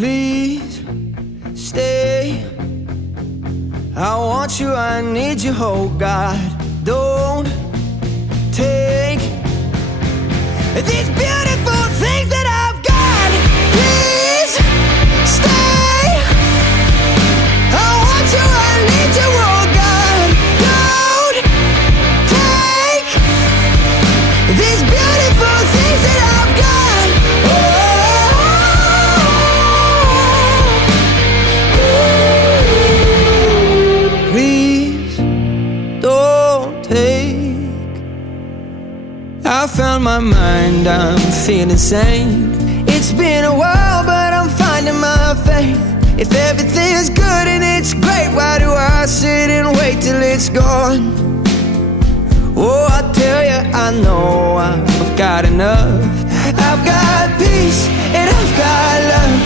Please stay. I want you, I need you, oh God. Don't take these beautiful things that I've got. Please stay. I want you, I need you, oh God. Don't take these beautiful things that I've got. Please don't take. I found my mind, I'm feeling sane. It's been a while, but I'm finding my faith. If everything's good and it's great, why do I sit and wait till it's gone? Oh, I tell you, I know I've got enough. I've got peace and I've got love.